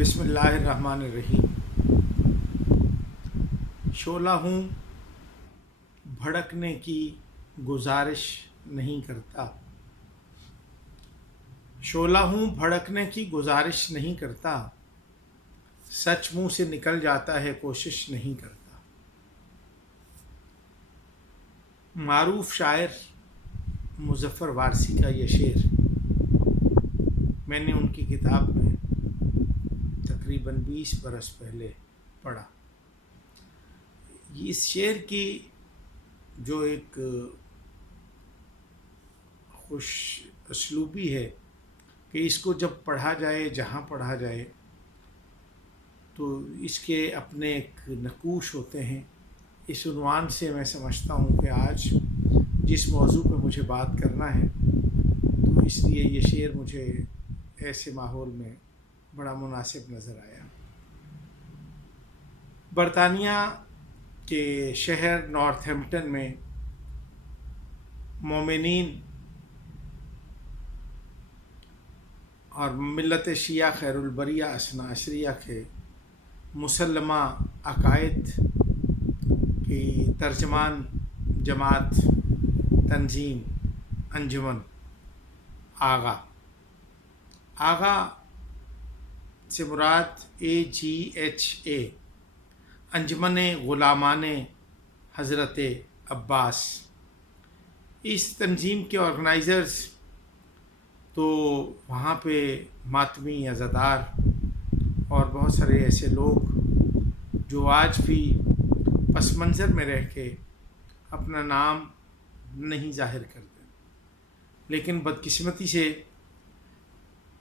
بسم اللہ الرحمن الرحیم۔ شعلہ ہوں بھڑکنے کی گزارش نہیں کرتا، شعلہ ہوں بھڑکنے کی گزارش نہیں کرتا، سچ منہ سے نکل جاتا ہے کوشش نہیں کرتا۔ معروف شاعر مظفر وارثی کا یہ شعر میں نے ان کی کتاب میں تقریباً 20 برس پہلے پڑھا۔ اس شعر کی جو ایک خوش اسلوبی ہے کہ اس کو جب پڑھا جائے، جہاں پڑھا جائے، تو اس کے اپنے ایک نقوش ہوتے ہیں۔ اس عنوان سے میں سمجھتا ہوں کہ آج جس موضوع پہ مجھے بات کرنا ہے، تو اس لیے یہ شعر مجھے ایسے ماحول میں بڑا مناسب نظر آیا۔ برطانیہ کے شہر نارتھ ہیمپٹن میں مومنین اور ملت شیعہ خیر البریہ اثنا عشریہ کے مسلمہ عقائد کی ترجمان جماعت، تنظیم، انجمن آغا سے مراد AGHA انجمن غلامان حضرت عباس۔ اس تنظیم کے آرگنائزرز تو وہاں پہ ماتمی عزادار اور بہت سارے ایسے لوگ جو آج بھی پس منظر میں رہ کے اپنا نام نہیں ظاہر کرتے، لیکن بدقسمتی سے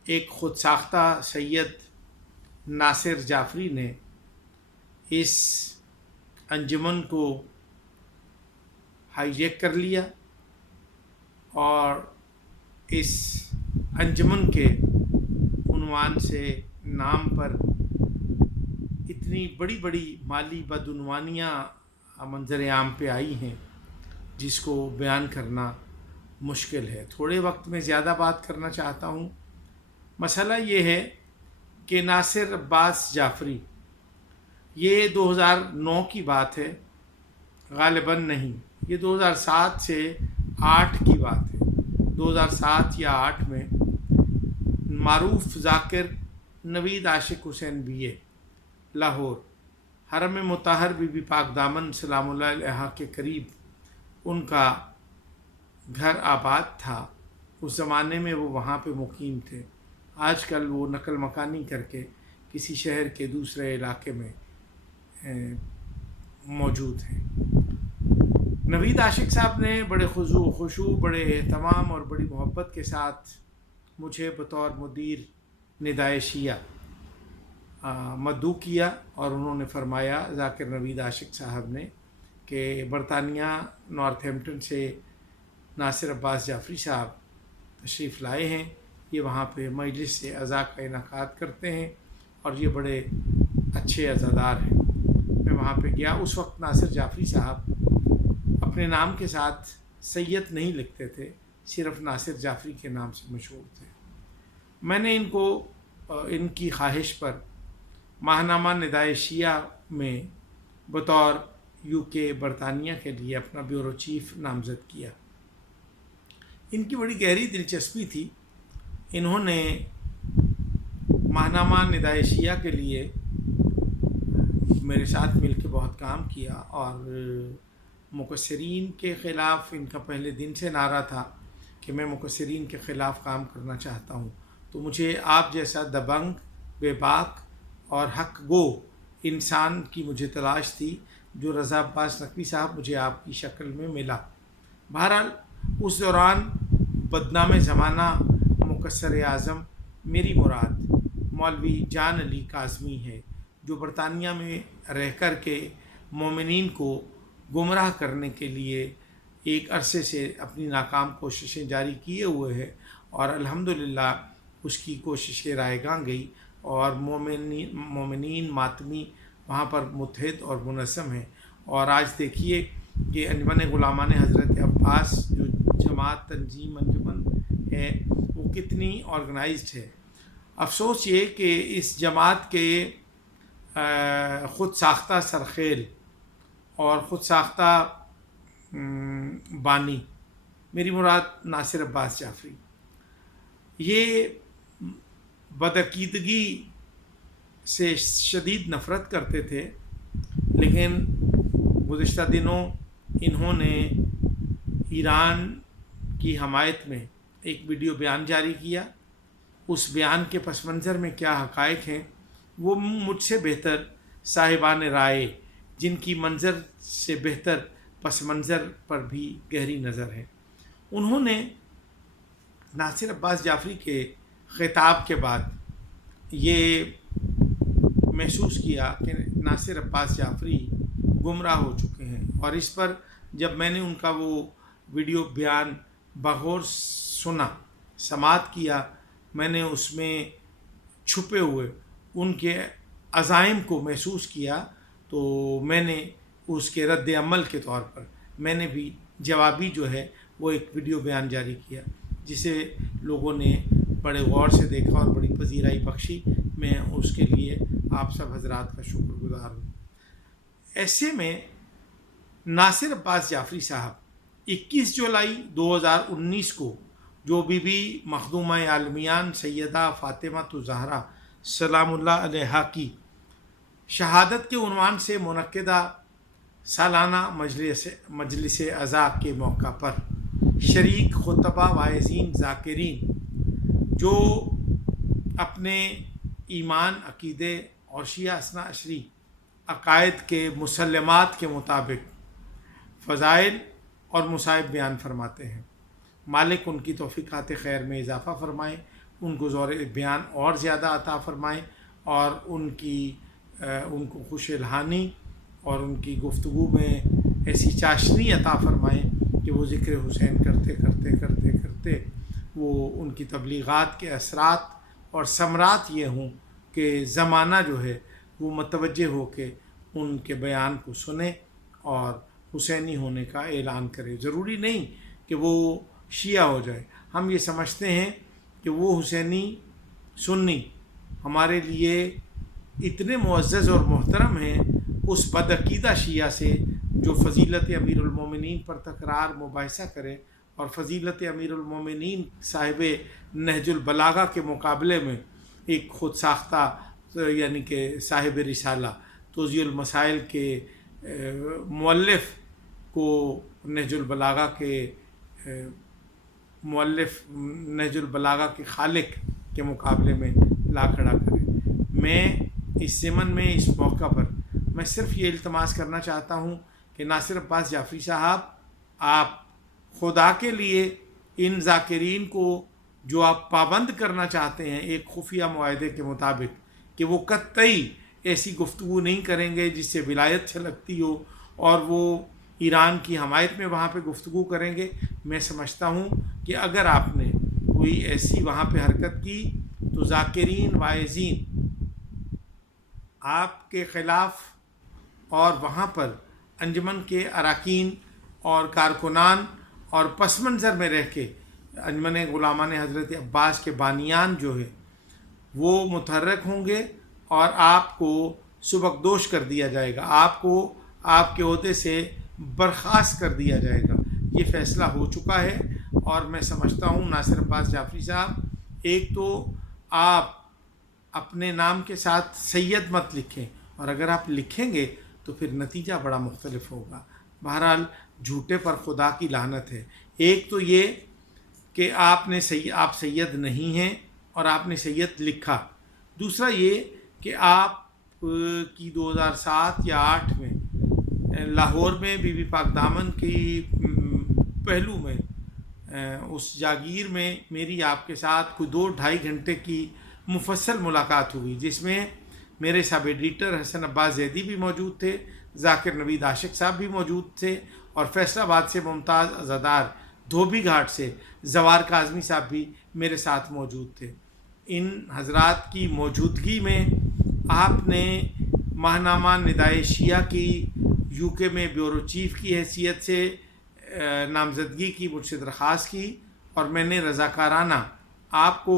ایک خود ساختہ سید ناصر جعفری نے اس انجمن کو ہائی جیک کر لیا اور اس انجمن کے عنوان سے نام پر اتنی بڑی بڑی مالی بدعنوانیاں منظر عام پہ آئی ہیں جس کو بیان کرنا مشکل ہے۔ تھوڑے وقت میں زیادہ بات کرنا چاہتا ہوں۔ مسئلہ یہ ہے کہ ناصر عباس جعفری، یہ 2009 کی بات ہے، غالباً نہیں، یہ 2007 سے 8 کی بات ہے۔ 2007 یا 8 میں معروف ذاکر نوید عاشق حسین BA لاہور، حرم مطہر بی بی پاک دامن سلام اللہ علیہا کے قریب ان کا گھر آباد تھا۔ اس زمانے میں وہ وہاں پہ مقیم تھے۔ آج کل وہ نقل مکانی کر کے کسی شہر کے دوسرے علاقے میں موجود ہیں۔ نوید عاشق صاحب نے بڑے خشوع، بڑے اہتمام اور بڑی محبت کے ساتھ مجھے بطور مدیر ندائے شیعہ مدعو کیا، اور انہوں نے فرمایا، ذاکر نوید عاشق صاحب نے، کہ برطانیہ نارتھ ہیمپٹن سے ناصر عباس جعفری صاحب تشریف لائے ہیں، یہ وہاں پہ مجلس عزا کا انعقاد کرتے ہیں اور یہ بڑے اچھے عزادار ہیں۔ میں وہاں پہ گیا۔ اس وقت ناصر جعفری صاحب اپنے نام کے ساتھ سید نہیں لکھتے تھے، صرف ناصر جعفری کے نام سے مشہور تھے۔ میں نے ان کو ان کی خواہش پر ماہنامہ ندائے شیعہ میں بطور UK برطانیہ کے لیے اپنا بیورو چیف نامزد کیا۔ ان کی بڑی گہری دلچسپی تھی۔ انہوں نے ماہنامہ ندائے شیعہ کے لیے میرے ساتھ مل کے بہت کام کیا، اور مقصرین کے خلاف ان کا پہلے دن سے نعرہ تھا کہ میں مقصرین کے خلاف کام کرنا چاہتا ہوں۔ تو مجھے آپ جیسا دبنگ، بے باک اور حق گو انسان کی مجھے تلاش تھی، جو رضا عباس نقوی صاحب مجھے آپ کی شکل میں ملا۔ بہرحال اس دوران بدنام زمانہ مقصر اعظم میری مراد مولوی جان علی کاظمی ہے، جو برطانیہ میں رہ کر کے مومنین کو گمراہ کرنے کے لیے ایک عرصے سے اپنی ناکام کوششیں جاری کیے ہوئے ہے، اور الحمدللہ اس کی کوششیں رائگاں گئی، اور مومنین ماتمی وہاں پر متحد اور منظم ہیں۔ اور آج دیکھیے کہ انجمن غلامان حضرت عباس جو جماعت، تنظیم، انجمن ہے، وہ کتنی آرگنائزڈ ہے۔ افسوس یہ کہ اس جماعت کے خود ساختہ سرخیل اور خود ساختہ بانی، میری مراد ناصر عباس جعفری، یہ بدعقیدگی سے شدید نفرت کرتے تھے، لیکن گزشتہ دنوں انہوں نے ایران کی حمایت میں ایک ویڈیو بیان جاری کیا۔ اس بیان کے پس منظر میں کیا حقائق ہیں وہ مجھ سے بہتر صاحبان رائے، جن کی منظر سے بہتر پس منظر پر بھی گہری نظر ہے، انہوں نے ناصر عباس جعفری کے خطاب کے بعد یہ محسوس کیا کہ ناصر عباس جعفری گمراہ ہو چکے ہیں، اور اس پر جب میں نے ان کا وہ ویڈیو بیان بغور سنا، سماعت کیا، میں نے اس میں چھپے ہوئے ان کے عزائم کو محسوس کیا، تو میں نے اس کے رد عمل کے طور پر میں نے بھی جوابی جو ہے وہ ایک ویڈیو بیان جاری کیا، جسے لوگوں نے بڑے غور سے دیکھا اور بڑی پذیرائی بخشی۔ میں اس کے لیے آپ سب حضرات کا شکر گزار ہوں۔ ایسے میں ناصر عباس جعفری صاحب 21 جولائی 2019 کو جو بی بی مخدومہ عالمیان سیدہ فاطمہ الزہرا سلام اللہ علیہا کی شہادت کے عنوان سے منعقدہ سالانہ مجلس عزا کے موقع پر شریک خطبہ واعظین ذاکرین جو اپنے ایمان، عقیدے اور شیعہ اثنا عشری عقائد کے مسلمات کے مطابق فضائل اور مصائب بیان فرماتے ہیں، مالک ان کی توفیقات خیر میں اضافہ فرمائیں، ان کو زور بیان اور زیادہ عطا فرمائیں، اور ان کو خوش الہانی اور ان کی گفتگو میں ایسی چاشنی عطا فرمائیں کہ وہ ذکر حسین کرتے کرتے کرتے کرتے وہ ان کی تبلیغات کے اثرات اور ثمرات یہ ہوں کہ زمانہ جو ہے وہ متوجہ ہو کے ان کے بیان کو سنے اور حسینی ہونے کا اعلان کرے۔ ضروری نہیں کہ وہ شیعہ ہو جائے، ہم یہ سمجھتے ہیں کہ وہ حسینی سنی ہمارے لیے اتنے معزز اور محترم ہیں اس بدعقیدہ شیعہ سے جو فضیلت امیر المومنین پر تکرار مباحثہ کرے اور فضیلت امیر المومنین صاحب نہج البلاغہ کے مقابلے میں ایک خود ساختہ یعنی کہ صاحب رسالہ توضیح المسائل کے مؤلف کو نہج البلاغہ کے خالق کے مقابلے میں لا کھڑا کرے۔ میں اس ضمن میں اس موقع پر میں صرف یہ التماس کرنا چاہتا ہوں کہ ناصر عباس جعفری صاحب، آپ خدا کے لیے ان ذاکرین کو جو آپ پابند کرنا چاہتے ہیں ایک خفیہ معاہدے کے مطابق کہ وہ قطعی ایسی گفتگو نہیں کریں گے جس سے ولایت چھلکتی ہو، اور وہ ایران کی حمایت میں وہاں پہ گفتگو کریں گے، میں سمجھتا ہوں کہ اگر آپ نے کوئی ایسی وہاں پہ حرکت کی تو ذاکرین واعظین آپ کے خلاف اور وہاں پر انجمن کے اراکین اور کارکنان اور پس منظر میں رہ کے انجمن غلامان حضرت عباس کے بانیان جو ہے وہ متحرک ہوں گے اور آپ کو سبکدوش کر دیا جائے گا، آپ کو آپ کے عہدے سے برخاست کر دیا جائے گا۔ یہ فیصلہ ہو چکا ہے، اور میں سمجھتا ہوں ناصر عباس جعفری صاحب، ایک تو آپ اپنے نام کے ساتھ سید مت لکھیں، اور اگر آپ لکھیں گے تو پھر نتیجہ بڑا مختلف ہوگا۔ بہرحال جھوٹے پر خدا کی لعنت ہے۔ ایک تو یہ کہ آپ سید نہیں ہیں اور آپ نے سید لکھا، دوسرا یہ کہ آپ کی 2007 یا 2008 میں لاہور میں بی بی پاک دامن کی پہلو میں اس جاگیر میں میری آپ کے ساتھ کوئی 2-2.5 گھنٹے کی مفصل ملاقات ہوئی، جس میں میرے سب ایڈیٹر حسن عباس زیدی بھی موجود تھے، ذاکر نوید عاشق صاحب بھی موجود تھے، اور فیصل آباد سے ممتاز عزادار، دھوبی گھاٹ سے زوار کاظمی صاحب بھی میرے ساتھ موجود تھے۔ ان حضرات کی موجودگی میں آپ نے ماہنامہ ندائے شیعہ کی یو کے میں بیورو چیف کی حیثیت سے نامزدگی کی، مجھ سے درخواست کی، اور میں نے رضاکارانہ آپ کو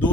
2